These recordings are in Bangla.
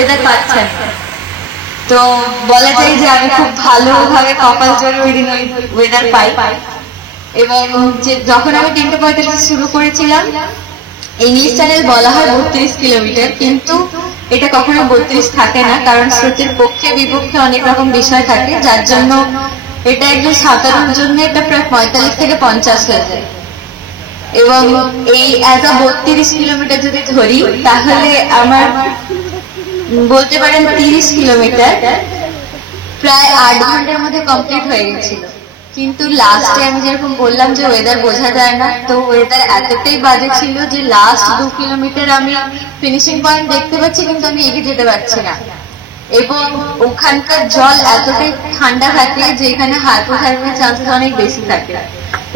ওয়েদার পাচ্ছেন। তো বলা যায় যে আমি খুব ভালোভাবে কপাল জোরে ওই দিন ওই ওয়েদার পাই। এবং যে যখন আমি 3:45 শুরু করেছিলাম, ইংলিশ চ্যানেল বলা হয় 32 কিলোমিটার, কিন্তু এটা কখনো 32 থাকে না, কারণ স্রোতের পক্ষে বিপক্ষে অনেক রকম বিষয় থাকে, যার জন্য এটা একজন সাঁতারুর জন্য এটা প্রায় 45 থেকে 50 হয়ে যায়। এবং এই এত 32 কিলোমিটার যদি ধরি, তাহলে আমার বলতে পারেন 30 কিলোমিটার প্রায় 8 ঘন্টার মধ্যে কমপ্লিট হয়ে গেছিল। কিন্তু লাস্টে আমি যেরকম বললাম যে ওয়েদার বোঝা যায় না, তো ওয়েদার এতটাই বাজে ছিল যে লাস্ট 2 কিলোমিটার আমি ফিনিশিং পয়েন্ট দেখতে পাচ্ছি, কিন্তু আমি এগিয়ে যেতে পারছি না। এবং ওখানকার জল এতটাই ঠান্ডা থাকে যে এখানে হাইপোথার্মিয়ার চান্সেস অনেক বেশি থাকে।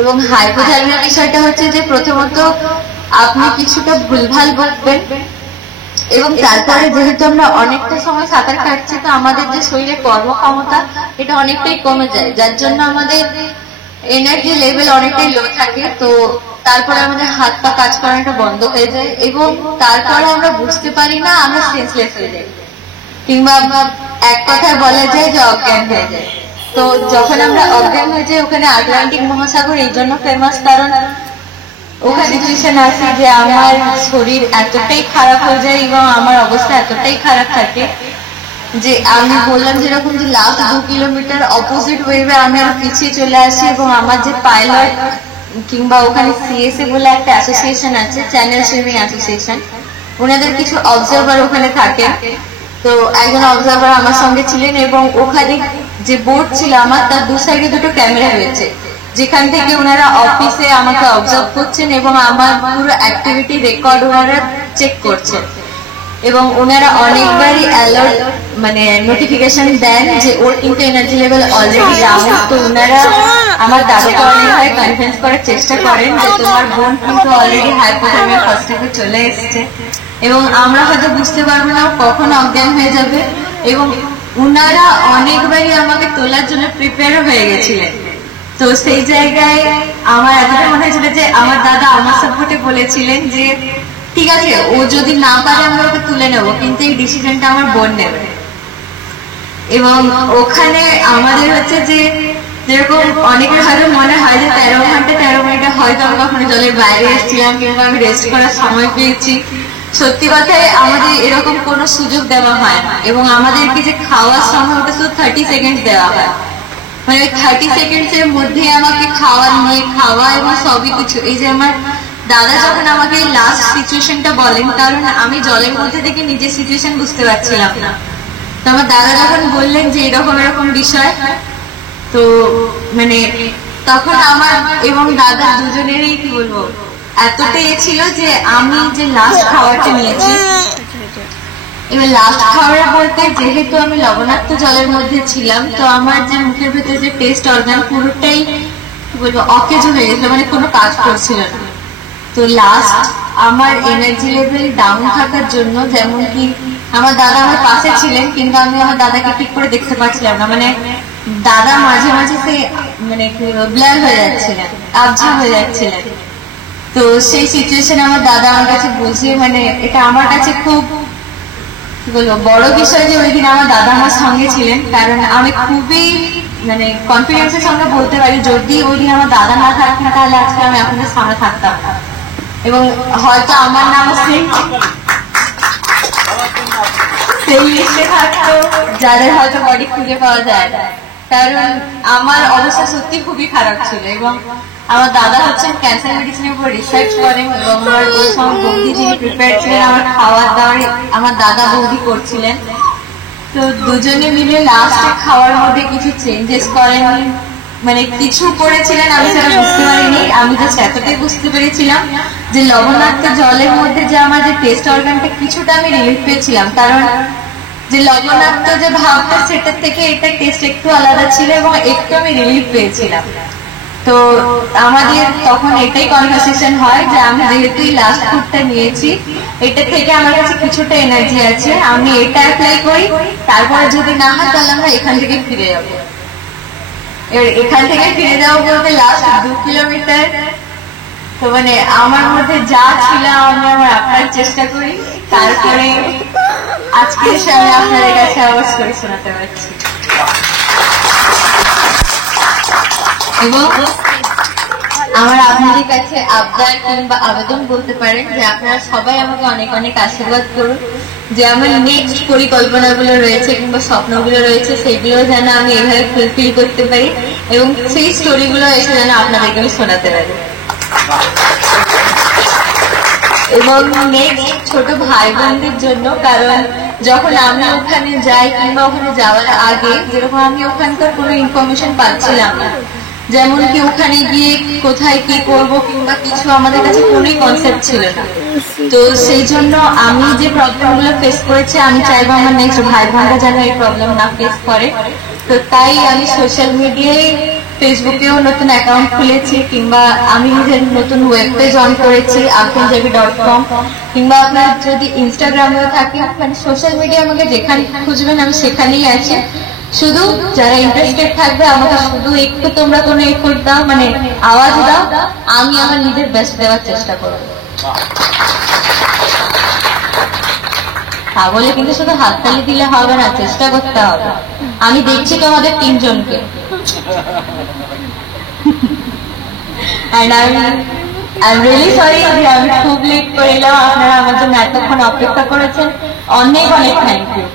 এবং হাইপোথার্মিয়া বিষয়টা হচ্ছে যে প্রথমত আপনি কিছুটা ভুলভাল বলবেন, এবং তারপরে যেহেতু আমরা অনেকটা সময় সাঁতার কাটছি, তো আমাদের যে শরীরে কর্মক্ষমতা এটা অনেকটাই কমে যায়, যার জন্য আমাদের এনার্জি লেভেল অনেকটাই লো থাকে। তো তারপরে আমাদের হাত পা কাজ করাটা বন্ধ হয়ে যায়, এবং তারপরে আমরা বুঝতে পারি না, আমরা সেন্সলেস হয়ে যাই, কিংবা এক কথায় বলা যায় যে অজ্ঞান হয়ে যায়। তো যখন আমরা অজ্ঞান হয়ে যাই, ওখানে আটলান্টিক মহাসাগর এই জন্য ফেমাস, কারণ ওখানে সিচুয়েশন আছে যে আমার শরীর এতটাই খারাপ হয়ে যায় এবং আমার অবস্থা এতটাই খারাপ থাকে যে আমি বললাম যেরকম যে লাস্ট 2 কিলোমিটার অপোজিট ওয়েভে আমি আর পিছিয়ে চলে আসি। এবং আমার যে পাইলট কিংবা ওখানে সিএসএ বলে একটা অ্যাসোসিয়েশন আছে, চ্যানেল সুইমিং অ্যাসোসিয়েশন, ওনাদের কিছু অবজারভার ওখানে থাকে। তো একজন অবজারভার আমার সঙ্গে ছিলেন, এবং ওখানে যে বোর্ড ছিল আমার, তার দু সাইডে দুটো ক্যামেরা রয়েছে, যেখান থেকে ওনারা অফিসে আমাকে অবজার্ভ করছেন এবং আমার পুরো অ্যাক্টিভিটি রেকর্ড ওনারা চেক করছেন। এবং ওনারা অনেকবারই অ্যালার্ট মানে নোটিফিকেশন দেন যে ওর কিন্তু এনার্জি লেভেল অলরেডি ডাউন। তো ওনারা আমার দাদাকে অনেকভাবে কনভিন্স করার চেষ্টা করেন যে তোমার বোন কিন্তু অলরেডি হাইপোথার্মিয়া ফার্স্ট স্টেজে চলে এসেছে, এবং আমরা হয়তো বুঝতে পারবো না কখন অজ্ঞান হয়ে যাবে। এবং ওনারা অনেকবারই আমাকে তোলার জন্য প্রিপেয়ার হয়ে গেছিলেন। তো সেই জায়গায় আমার এতটা মনে হয়েছিল যে আমার দাদা আমার সাপোর্টে বলেছিলেন যে ঠিক আছে, ও যদি না পারে আমরা ওকে তুলে নেবো, কিন্তু এই ডিসিশনটা আমার বোন নেবে। এবং ওখানে আমাদের হচ্ছে যে যেরকম অনেকের হয়তো মনে হয় যে 13 ঘন্টা 13 মিনিটে হয়তো আমি কখনো জলের বাইরে এসেছিলাম কিংবা আমি রেস্ট করার সময় পেয়েছি, সত্যি কথায় আমাদের এরকম কোনো সুযোগ দেওয়া হয় না। এবং আমাদেরকে যে খাওয়ার সময় ওটা শুধু 30 সেকেন্ড দেওয়া হয়, মানে 30 সেকেন্ডের মধ্যে আমাকে খাওয়া নিয়ে খাওয়া এবং সবই কিছু। এই যে আমার দাদা যখন আমাকে এই লাস্ট সিচুয়েশনটা বলেন, কারণ আমি জলের মধ্যে থেকে নিজের সিচুয়েশন বুঝতে পারছিলাম না, তো আমার দাদা যখন বললেন যে এরকম এরকম বিষয়, তো মানে তখন আমার এবং দাদা দুজনেরই কি বলবো এতটাই ছিল যে আমি যে লাস্ট খাওয়াটা নিয়েছি, এবার লাস্ট খাওয়ার বলতে যেহেতু আমি লবণাক্ত জলের মধ্যে ছিলাম, তো আমার যে মুখের ভেতরে যে টেস্ট অর্গান পুরোটাই কি বলবো অকেজ হয়ে গেছিল, মানে কোনো কাজ করছিল না। তো লাস্ট আমার এনার্জি লেভেল ডাউন থাকার জন্য, যেমন কি আমার দাদা আমার পাশে ছিলেন, কিন্তু আমি আমার দাদাকে ঠিক করে দেখতে পাচ্ছিলাম না, মানে দাদা মাঝে মাঝে সে মানে ব্লার হয়ে যাচ্ছিলেন, আবঝা হয়ে যাচ্ছিলেন। তো সেই সিচুয়েশনে আমার দাদা আমার কাছে বুঝিয়ে, মানে এটা আমার কাছে খুব কি বলবো বড় বিষয় যে ওই দিন আমার দাদা আমার সঙ্গে ছিলেন, কারণ আমি খুবই মানে কনফিডেন্সের সঙ্গে বলতে পারি যদি ওই দিন আমার দাদা না থাকতেন তাহলে আজকে আমি আপনাদের সামনে থাকতাম না, এবং হয়তো আমার নাম সেই লিস্টে থাকতো যাদের হয়তো বডি খুঁজে পাওয়া যায় না। কারণ আমার অবস্থা সত্যি খুবই খারাপ ছিল, এবং আমার দাদা হচ্ছেন ক্যান্সার মেডিসিনের উপর রিসার্চ করেন, এবং আমার ওই সময় বৌদি যিনি প্রিপেয়ার ছিলেন আমার খাওয়ার দাওয়ার আমার দাদা বৌদি করছিলেন। তো দুজনে মিলে লাস্টে খাওয়ার মধ্যে কিছু চেঞ্জেস করেন, মানে কিছু করেছিলেন আমি সেটা বুঝতে পারিনি। আমি জাস্ট এতটাই বুঝতে পেরেছিলাম যে লবণাক্ত জলের মধ্যে যে আমার যে টেস্ট অর্গানটা কিছুটা আমি রিলিফ পেয়েছিলাম, কারণ যে লবণাক্ত যে ভাবটা সেটার থেকে এটা টেস্ট একটু আলাদা ছিল এবং একটু আমি রিলিফ পেয়েছিলাম। তো আমাদের তখন এটাই কনভারসেশন হয় যে আমি যেহেতু লাস্ট ফুডটা নিয়েছি, এটা থেকে আমার কাছে কিছুটা এনার্জি আছে, আমি এটা অ্যাপ্লাই করি, তারপরে যদি না হয় তাহলে আমরা এখান থেকে ফিরে যাবো। এবার এখান থেকে ফিরে যাবো বলতে লাস্ট 2 কিলোমিটার তো মানে আমার মধ্যে যা ছিল আমি আমার আপনার চেষ্টা করি, তারপরে আজকে এসে আমি আপনাদের কাছে আওয়াজ করে শোনাতে পারছি। এবং আমার আপনাদের কাছে আবদার কিংবা আবেদন বলতে পারেন যে আপনারা সবাই আমাকে অনেক অনেক আশীর্বাদ করুন, যে আমার নেক্সট পরিকল্পনাগুলো রয়েছে কিংবা স্বপ্নগুলো রয়েছে সেগুলো যেন আমি এভাবে ফুলফিল করতে পারি এবং সেই স্টোরিগুলো এসে যেন আপনাদেরকে আমি শোনাতে পারি। এবং নেক্সট ছোট ভাই বোনদের জন্য, কারণ যখন আমি ওখানে যাই কিংবা ওখানে যাওয়ার আগে যেরকম আমি ওখানকার কোনো ইনফরমেশন পাচ্ছিলাম না, যেমন কি ওখানে গিয়ে কোথায় কি করব কিংবা কিছু আমাদের কাছে কোনোই কনসেপ্ট ছিল না। তো সেই জন্য আমি যে প্রবলেমগুলো ফেস করেছি আমি চাইবো আমার নেক্সট ভাই বোনরা যেন এই প্রবলেম না ফেস করে। তো তাই আমি সোশ্যাল মিডিয়ায় ফেসবুকেও নতুন অ্যাকাউন্ট খুলেছি, কিংবা আমি নিজের নতুন ওয়েব পেজ অন করেছি arfinjabi.com, কিংবা আপনার যদি ইনস্টাগ্রামেও থাকে, মানে সোশ্যাল মিডিয়া আমাকে যেখানে খুঁজবেন আমি সেখানেই আছি। শুধু যারা ইন্টারেস্টেড থাকবে আমাকে শুধু একটু তোমরা কোনো এফোর্ট দাও, মানে আওয়াজ দাও, আমি আমার নিজের বেস্ট দেওয়ার চেষ্টা করব। তা বলে কিন্তু শুধু হাততালি দিলে হবে না, চেষ্টা করতে হবে। আমি দেখছি তোমাদের 3 জনকে, and I'm really sorry যে আমি খুব লেট করে এলাম, আপনারা আমার জন্য এতক্ষণ অপেক্ষা করেছেন, অনেক অনেক থ্যাংক ইউ।